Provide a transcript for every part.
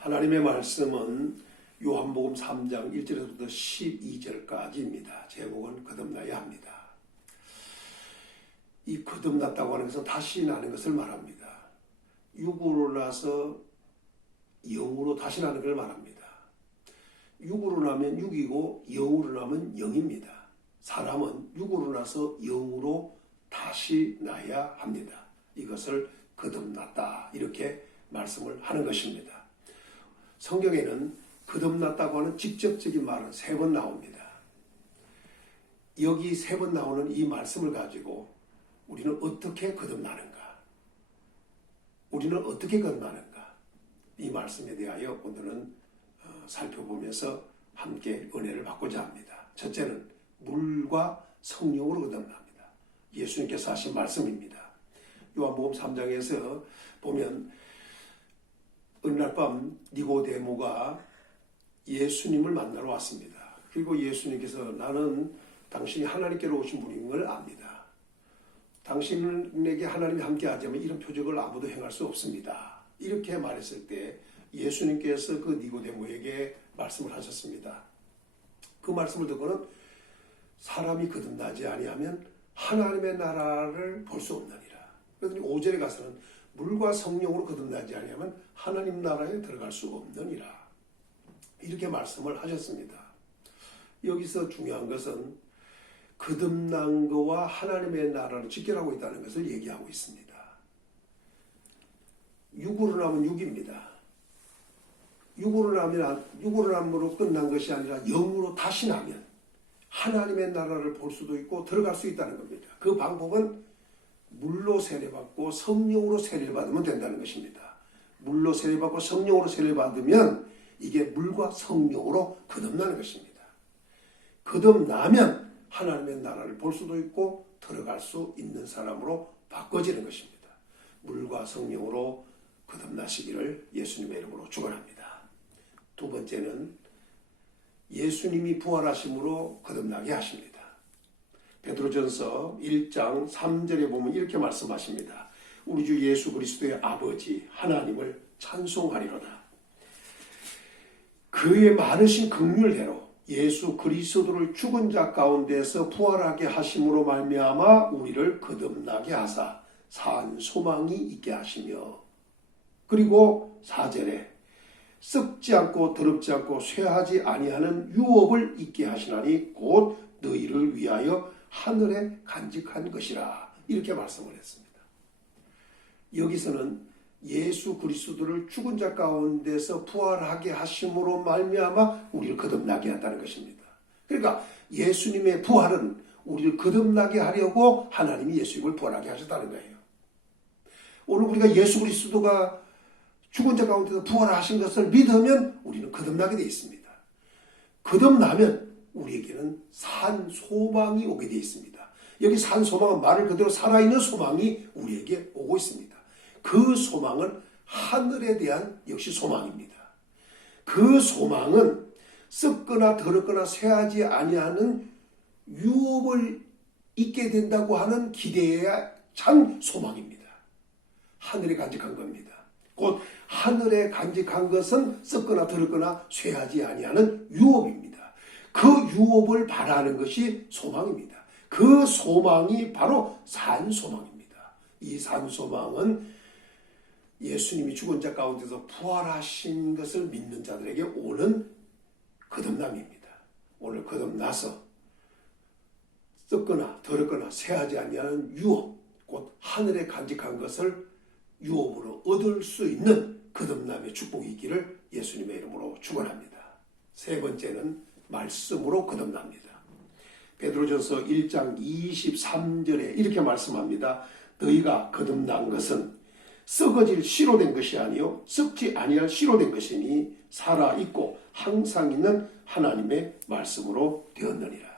하나님의 말씀은 요한복음 3장 1절에서부터 12절까지입니다. 제목은 거듭나야 합니다. 이 거듭났다고 하는 것은 다시 나는 것을 말합니다. 육으로 나서 영으로 다시 나는 걸 말합니다. 육으로 나면 육이고 영으로 나면 영입니다. 사람은 육으로 나서 영으로 다시 나야 합니다. 이것을 거듭났다 이렇게 말씀을 하는 것입니다. 성경에는 거듭났다고 하는 직접적인 말은 3번 나옵니다. 여기 3번 나오는 이 말씀을 가지고 우리는 어떻게 거듭나는가? 우리는 어떻게 거듭나는가? 이 말씀에 대하여 오늘은 살펴보면서 함께 은혜를 받고자 합니다. 첫째는 물과 성령으로 거듭납니다. 예수님께서 하신 말씀입니다. 요한복음 3장에서 보면 어느 날 밤 니고데모가 예수님을 만나러 왔습니다. 그리고 예수님께서 나는 당신이 하나님께로 오신 분인 걸 압니다. 당신에게 하나님이 함께하자면 이런 표적을 아무도 행할 수 없습니다. 이렇게 말했을 때 예수님께서 그 니고데모에게 말씀을 하셨습니다. 그 말씀을 듣고는 사람이 거듭나지 아니하면 하나님의 나라를 볼 수 없느니라. 그러더니 5절에 가서는 물과 성령으로 거듭나지 아니하면 하나님 나라에 들어갈 수 없느니라. 이렇게 말씀을 하셨습니다. 여기서 중요한 것은 거듭난 것과 하나님의 나라를 직결하고 있다는 것을 얘기하고 있습니다. 육으로 나면 육입니다. 육으로 남으로 끝난 것이 아니라 영으로 다시 나면 하나님의 나라를 볼 수도 있고 들어갈 수 있다는 겁니다. 그 방법은 물로 세례받고 성령으로 세례를 받으면 된다는 것입니다. 물로 세례받고 성령으로 세례를 받으면 이게 물과 성령으로 거듭나는 것입니다. 거듭나면 하나님의 나라를 볼 수도 있고 들어갈 수 있는 사람으로 바꿔지는 것입니다. 물과 성령으로 거듭나시기를 예수님의 이름으로 축원합니다. 두 번째는 예수님이 부활하심으로 거듭나게 하십니다. 베드로전서 1장 3절에 보면 이렇게 말씀하십니다. 우리 주 예수 그리스도의 아버지 하나님을 찬송하리로다. 그의 많으신 긍휼대로 예수 그리스도를 죽은 자 가운데서 부활하게 하심으로 말미암아 우리를 거듭나게 하사 산 소망이 있게 하시며, 그리고 4절에 썩지 않고 더럽지 않고 쇠하지 아니하는 유업을 있게 하시나니 곧 너희를 위하여 하늘에 간직한 것이라. 이렇게 말씀을 했습니다. 여기서는 예수 그리스도를 죽은 자 가운데서 부활하게 하심으로 말미암아 우리를 거듭나게 한다는 것입니다. 그러니까 예수님의 부활은 우리를 거듭나게 하려고 하나님이 예수님을 부활하게 하셨다는 거예요. 오늘 우리가 예수 그리스도가 죽은 자 가운데서 부활하신 것을 믿으면 우리는 거듭나게 되어 있습니다. 거듭나면 우리에게는 산 소망이 오게 되어 있습니다. 여기 산 소망은 말 그대로 살아있는 소망이 우리에게 오고 있습니다. 그 소망은 하늘에 대한 역시 소망입니다. 그 소망은 썩거나 더럽거나 쇠하지 아니하는 유업을 잊게 된다고 하는 기대야 참 소망입니다. 하늘에 간직한 겁니다. 곧 하늘에 간직한 것은 썩거나 더럽거나 쇠하지 아니하는 유업입니다. 그 유업을 바라는 것이 소망입니다. 그 소망이 바로 산소망입니다. 이 산소망은 예수님이 죽은 자 가운데서 부활하신 것을 믿는 자들에게 오는 거듭남입니다. 오늘 거듭나서 썩거나 더럽거나 쇠하지 아니하는 유업, 곧 하늘에 간직한 것을 유업으로 얻을 수 있는 거듭남의 축복이 있기를 예수님의 이름으로 축원합니다. 세 번째는 말씀으로 거듭납니다. 베드로전서 1장 23절에 이렇게 말씀합니다. 너희가 거듭난 것은 썩어질 씨로 된 것이 아니요 썩지 아니할 씨로 된 것이니 살아있고 항상 있는 하나님의 말씀으로 되었느니라.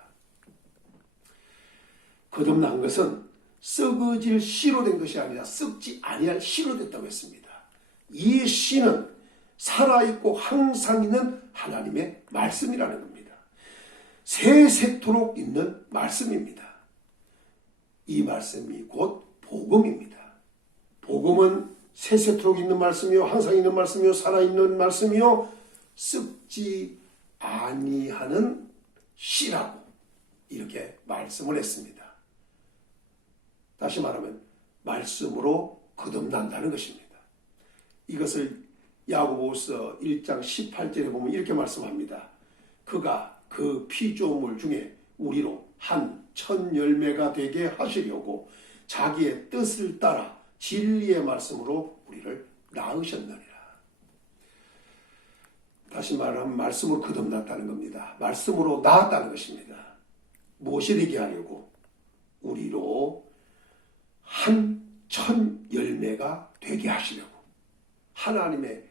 거듭난 것은 썩어질 씨로 된 것이 아니라 썩지 아니할 씨로 됐다고 했습니다. 이 씨는 살아있고 항상 있는 하나님의 말씀이라는 겁니다. 세세토록 있는 말씀입니다. 이 말씀이 곧 복음입니다. 복음은 세세토록 있는 말씀이요 항상 있는 말씀이요 살아있는 말씀이요 썩지 아니하는 씨라고 이렇게 말씀을 했습니다. 다시 말하면 말씀으로 거듭난다는 것입니다. 이것을 야고보서 1장 18절에 보면 이렇게 말씀합니다. 그가 그 피조물 중에 우리로 한 천 열매가 되게 하시려고 자기의 뜻을 따라 진리의 말씀으로 우리를 낳으셨느니라. 다시 말하면 말씀으로 거듭났다는 겁니다. 말씀으로 낳았다는 것입니다. 무엇이 되게 하려고? 우리로 한 천 열매가 되게 하시려고. 하나님의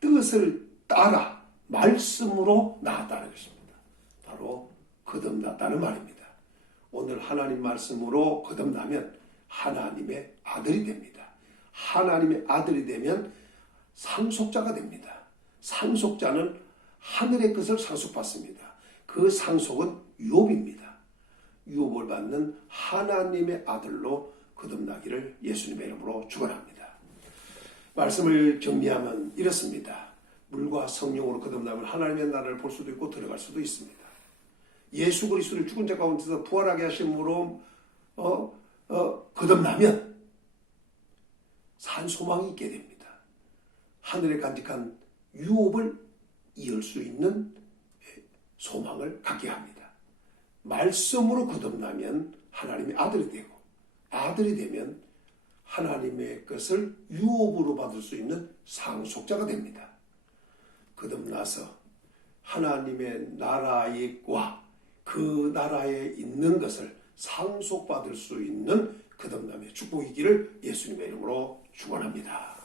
뜻을 따라 말씀으로 낳았다는 것입니다. 바로 거듭났다는 말입니다. 오늘 하나님 말씀으로 거듭나면 하나님의 아들이 됩니다. 하나님의 아들이 되면 상속자가 됩니다. 상속자는 하늘의 것을 상속받습니다. 그 상속은 유업입니다. 유업을 받는 하나님의 아들로 거듭나기를 예수님의 이름으로 축원합니다. 말씀을 정리하면 이렇습니다. 물과 성령으로 거듭나면 하나님의 나라를 볼 수도 있고 들어갈 수도 있습니다. 예수 그리스도를 죽은 자 가운데서 부활하게 하심으로 거듭나면 산 소망이 있게 됩니다. 하늘에 간직한 유업을 이을 수 있는 소망을 갖게 합니다. 말씀으로 거듭나면 하나님의 아들이 되고 아들이 되면 하나님의 것을 유업으로 받을 수 있는 상속자가 됩니다. 거듭나서 하나님의 나라와 그 나라에 있는 것을 상속받을 수 있는 거듭남의 축복이기를 예수님의 이름으로 축원합니다.